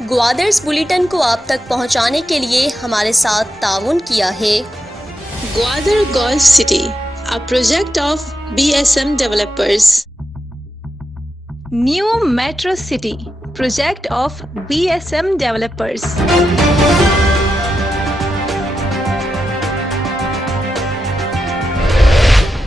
ग्वादर्स bulletin को आप तक पहुंचाने के लिए हमारे साथ ताउन किया है Gwadar golf city, a project of BSM developers. New Metro City, project of BSM developers.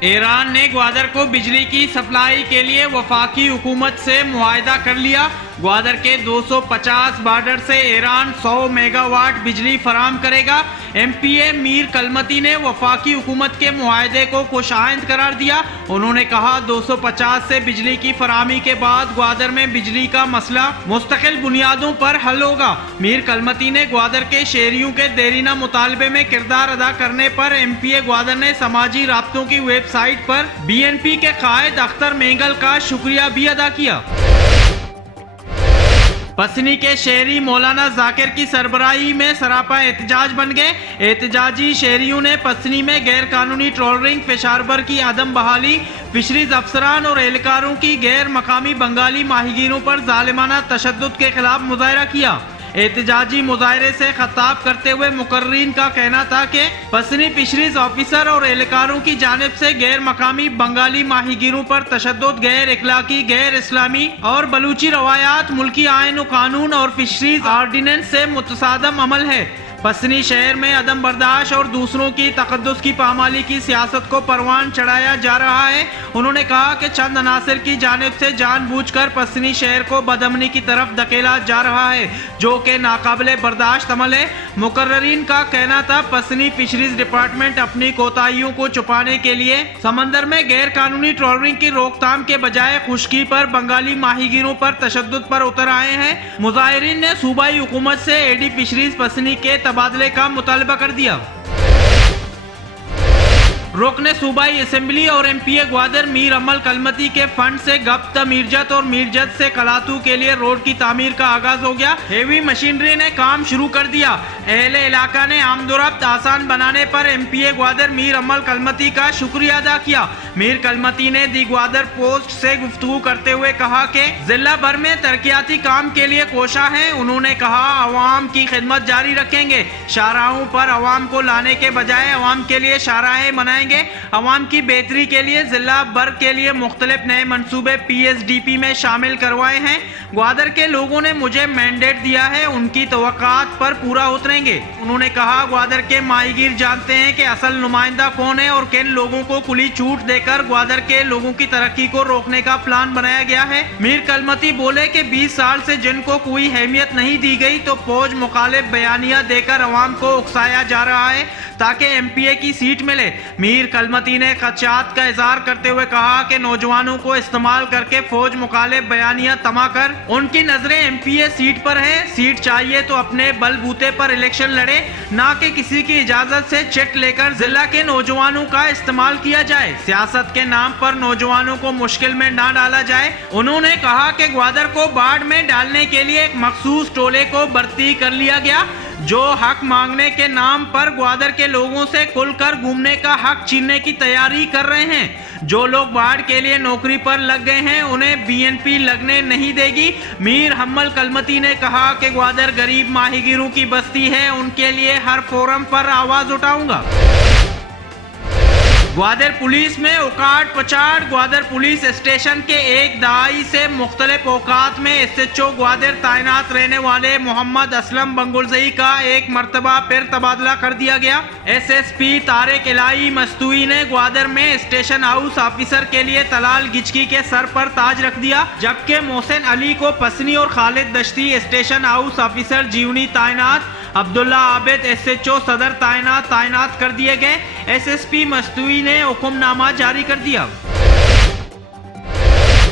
Iran ने ग्वादर को बिजली की सप्लाई के लिए वफाकी हुकूमत से मुआहदा कर लिया। ग्वादर के 250 बॉर्डर से ईरान 100 मेगावाट बिजली फराम करेगा। MPA मीर कलमती ने वफाकी हुकूमत के मुआहदे को खुशाइंद करार दिया। उन्होंने कहा 250 से बिजली की फरामी के बाद ग्वादर में बिजली का मसला मुस्तकिल बुनियादों पर हल होगा। मीर कलमती ने ग्वादर के शहरियों के देरीना मुतालबे में किरदार अदा करने पर MPA ग्वादर ने समाजी राब्तों की वेबसाइट पर BNP के कायद अख्तर मेंगल का शुक्रिया भी अदा किया। पसनी के शहरी मौलाना जाकिर की सरबराही में सरापा एहतजाज बन गए। एहतजाजी शहरियों ने पसनी में गैर कानूनी ट्रोलरिंग, पेशारबर की आदम बहाली, फिशरीज अफसरान और एहलकारों की गैर मकामी बंगाली माहीगीरों पर जालिमाना तशद्दुद के खिलाफ मुजाहरा किया। एहतजाजी मुजाहरे से खिताब करते हुए मुकर्रीन का कहना था कि पसनी फिशरीज ऑफिसर और एहलकारों की जानिब से गैर मकामी बंगाली माहीगीरों पर तशद्दुद, गैर इखलाकी, गैर इस्लामी और बलूची रवायात, मुल्की आईन व कानून और फिशरीज आर्डिनेंस से मुतसादम अमल है। पसनी शहर में अदम बर्दाश्त और दूसरों की तकद्दुस की पामाली की सियासत को परवान चढ़ाया जा रहा है। उन्होंने कहा कि चंद अनासर की जानिब से जानबूझकर पसनी शहर को बदअमनी की तरफ धकेला जा रहा है, जो कि नाकाबिले बर्दाश्त अमल है। मुकर्रीन का कहना था पसनी फिशरीज डिपार्टमेंट अपनी कोताहियों को छुपाने के लिए समंदर में गैर कानूनी ट्रोलरिंग की रोकथाम के बजाय खुश्की पर बंगाली माहीगीरों पर तशद्दुद पर उतर आए हैं। मुजाहिरीन ने सूबाई हुकूमत से AD फिशरीज पसनी के तबादले का मुतालबा कर दिया। रुकने सूबाई असेंबली और MPA ग्वादर मीर अमल कलमती के फंड से गप्त मीरजत और मीरजत से कलातू के लिए रोड की तामीर का आगाज हो गया। हेवी मशीनरी ने काम शुरू कर दिया। अहले इलाका ने आमदोरफ्त आसान बनाने पर MPA ग्वादर मीर अमल कलमती का शुक्रिया अदा किया। मीर कलमती ने दी ग्वादर पोस्ट से गुफ्तगू करते हुए कहा कि जिला भर में तरक्याती काम के लिए कोशा है। उन्होंने कहा अवाम की खिदमत जारी रखेंगे। शाहराहों पर अवाम को लाने के बजाय अवाम के लिए शाहराहें बनाएंगे। अवाम की बेहतरी के लिए जिला भर के लिए मुख्तलिफ नए मंसूबे PSDP में शामिल करवाए हैं। ग्वादर के लोगों ने मुझे मैंडेट दिया है, उनकी तवक्कात पर पूरा उतरेंगे। उन्होंने कहा ग्वादर के माहीगीर जानते हैं कि असल नुमाइंदा कौन है और किन लोगों को खुली छूट देकर ग्वादर के लोगों की तरक्की को रोकने का प्लान बनाया गया है। मीर कलमती बोले कि 20 साल से जिनको कोई अहमियत नहीं दी गई तो फौज मुखालिफ बयानिया देकर अवाम को उकसाया जा रहा है ताकि MPA की सीट मिले। मीर कलमती ने खदशात का इजहार करते हुए कहा कि नौजवानों को इस्तेमाल करके फौज मुखालिफ बयानिया तमा कर उनकी नजरें MPA सीट पर है। सीट चाहिए तो अपने बलबूते पर इलेक्शन लड़े, ना कि किसी की इजाजत से चिट लेकर जिला के नौजवानों का इस्तेमाल किया जाए। सियासत के नाम पर नौजवानों को मुश्किल में ना डाला जाए। उन्होंने कहा कि ग्वादर को बाढ़ में डालने के लिए एक मखसूस टोले को भर्ती कर लिया गया जो हक मांगने के नाम पर ग्वादर के लोगों से खुलकर घूमने का हक छीनने की तैयारी कर रहे हैं। जो लोग बाढ़ के लिए नौकरी पर लग गए हैं उन्हें BNP लगने नहीं देगी। मीर अमल कलमती ने कहा कि ग्वादर गरीब माहीगीरों की बस्ती है, उनके लिए हर फोरम पर आवाज उठाऊंगा। ग्वादर पुलिस में उकाट पचाड़। ग्वादर पुलिस स्टेशन के एक दहाई से मुख्तलिफ औकात में SHO ग्वादर तैनात रहने वाले मोहम्मद असलम बंगुलजई का एक मरतबा फिर तबादला कर दिया गया। SSP तारिक इलाही मस्तूई ने ग्वादर में स्टेशन हाउस ऑफिसर के लिए तलाल गिचकी के सर पर ताज रख दिया, जबकि मोहसिन अली को पसनी और Khalid Dashti station house officer जीवनी तैनात, अब्दुल्ला आबिद SHO सदर तैनात कर दिए गए। SSP मस्तूई ने हुक्मनामा जारी कर दिया।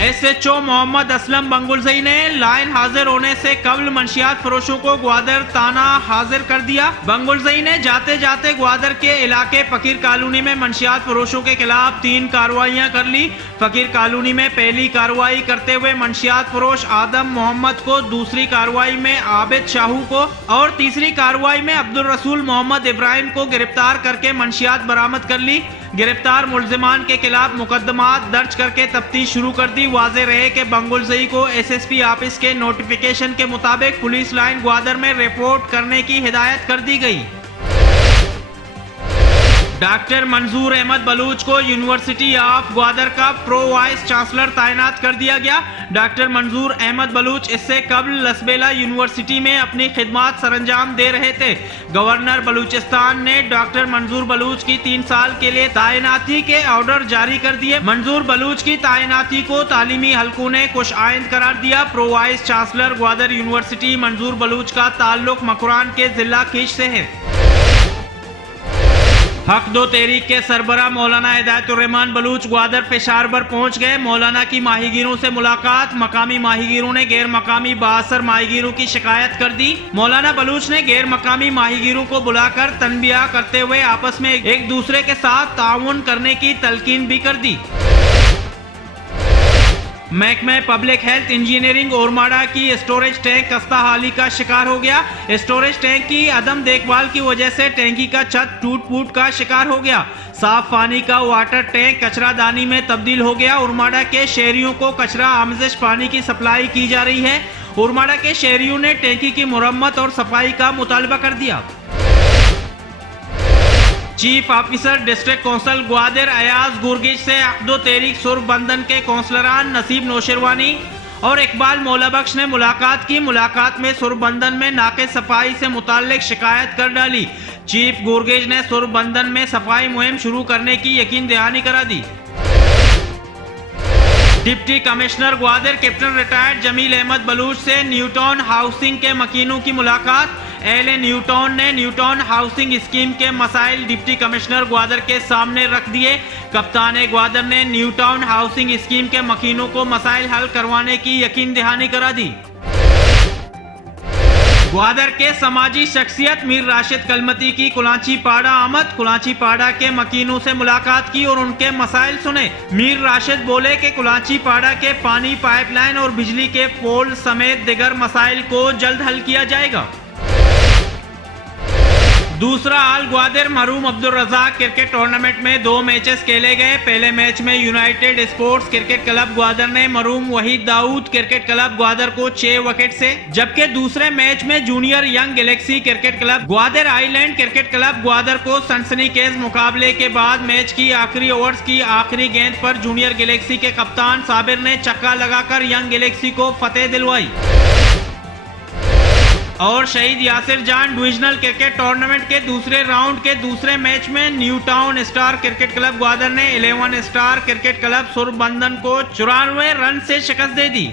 SHO मोहम्मद असलम बंगुलजई ने लाइन हाजिर होने से कबल मंशियात फरोशों को ग्वादर थाना हाजिर कर दिया। बंगुलजई ने जाते जाते ग्वादर के इलाके फकीर कॉलोनी में मंशियात फरोशों के खिलाफ 3 कार्रवाइयां कर ली। फकीर कॉलोनी में पहली कार्रवाई करते हुए मंशियात फरोश आदम मोहम्मद को, दूसरी कार्रवाई में आबिद शाहू को और तीसरी कार्रवाई में अब्दुल रसूल मोहम्मद इब्राहिम को गिरफ्तार करके मंशियात बरामद कर ली। गिरफ्तार मुलजिमान के खिलाफ मुकदमात दर्ज करके तफ्तीश शुरू कर दी। वाज़ेह रहे कि बंगुलजई को एसएसपी ऑफिस के नोटिफिकेशन के मुताबिक पुलिस लाइन ग्वादर में रिपोर्ट करने की हिदायत कर दी गई। डॉक्टर मंजूर अहमद बलूच को यूनिवर्सिटी ऑफ ग्वादर का प्रो वाइस चांसलर तैनात कर दिया गया। डॉक्टर मंजूर अहमद बलूच इससे कबल लसबेला यूनिवर्सिटी में अपनी खिदमत सरंजाम दे रहे थे। गवर्नर बलूचिस्तान ने डॉक्टर मंजूर बलूच की 3 साल के लिए तैनाती के ऑर्डर जारी कर दिए। मंजूर बलूच की तैनाती को तालीमी हलकों ने खुश आइंद करार दिया। Pro vice chancellor Gwadar university मंजूर बलूच का ताल्लुक मकुरान के जिला खींच से है। हक दो तहरीक के सरबरा मौलाना हिदायतुर्रहमान बलूच ग्वादर पेशावर पहुंच गए। मौलाना की माहीगीरों से मुलाकात। मकामी माहीगीरों ने गैर मकामी बासर माहीगीरों की शिकायत कर दी। मौलाना बलूच ने गैर मकामी माहीगीरों को बुलाकर तनबिया करते हुए आपस में एक दूसरे के साथ ताउन करने की तलकीन भी कर दी। महकमा पब्लिक हेल्थ इंजीनियरिंग ओरमाड़ा की स्टोरेज टैंक खस्ताहाली का शिकार हो गया। स्टोरेज टैंक की अदम देखभाल की वजह से टैंकी का छत टूट फूट का शिकार हो गया। साफ पानी का वाटर टैंक कचरादानी में तब्दील हो गया। ओरमाड़ा के शहरियों को कचरा आमजिश पानी की सप्लाई की जा रही है। ओरमाड़ा के शहरियों ने टैंकी की मुरम्मत और सफाई का मुतालबा कर दिया। Chief officer district council Gwadar Ayaz Gurgish से अक़्दो तहरीक सुर्ख बंदन के कौंसलरान नसीब नौशरवानी और इकबाल मौलाबख्श ने मुलाकात की। मुलाकात में सुर्ख बंदन में नाक़िस सफाई से मुताल्लिक शिकायत कर डाली। चीफ गुरगिश ने सुर्ख बंदन में सफाई मुहिम शुरू करने की यकीन दहानी करा दी। Deputy commissioner Gwadar captain retired Jameel Ahmed Baloch से न्यूटाउन हाउसिंग के मकीनों की मुलाकात। एल न्यूटाउन ने न्यूटाउन हाउसिंग स्कीम के मसाइल डिप्टी कमिश्नर ग्वादर के सामने रख दिए। कप्तान ग्वादर ने न्यूटाउन हाउसिंग स्कीम के मकीनों को मसाइल हल करवाने की यकीन दहानी करा दी। ग्वादर के समाजी शख्सियत मीर राशिद कलमती की कुलाची पाड़ा आमद। कुलाची पाड़ा के मकीनों से मुलाकात की और उनके मसाइल सुने। मीर राशिद बोले कि कुलाची पाड़ा के पानी पाइपलाइन और बिजली के पोल समेत दिगर मसाइल को जल्द हल किया जाएगा। दूसरा आल ग्वादर मरूम अब्दुल रज़ाक क्रिकेट टूर्नामेंट में 2 मैचेस खेले गए। पहले मैच में United sports cricket club Gwadar ने मरूम वहीद दाऊद क्रिकेट क्लब ग्वादर को 6 विकेट से, जबकि दूसरे मैच में junior young Galaxy cricket club Gwadar island cricket club Gwadar को सनसनीखेज मुकाबले के बाद मैच की आखिरी ओवर्स की आखिरी गेंद पर जूनियर गैलेक्सी के कप्तान साबिर ने छक्का लगाकर यंग गैलेक्सी को फतेह दिलवाई। और शहीद यासिर जान डिविजनल क्रिकेट टूर्नामेंट के दूसरे राउंड के दूसरे मैच में new town star cricket club Gwadar ने 11 स्टार क्रिकेट क्लब सुर्ख बंदन को 94 रन से शिकस्त दे दी।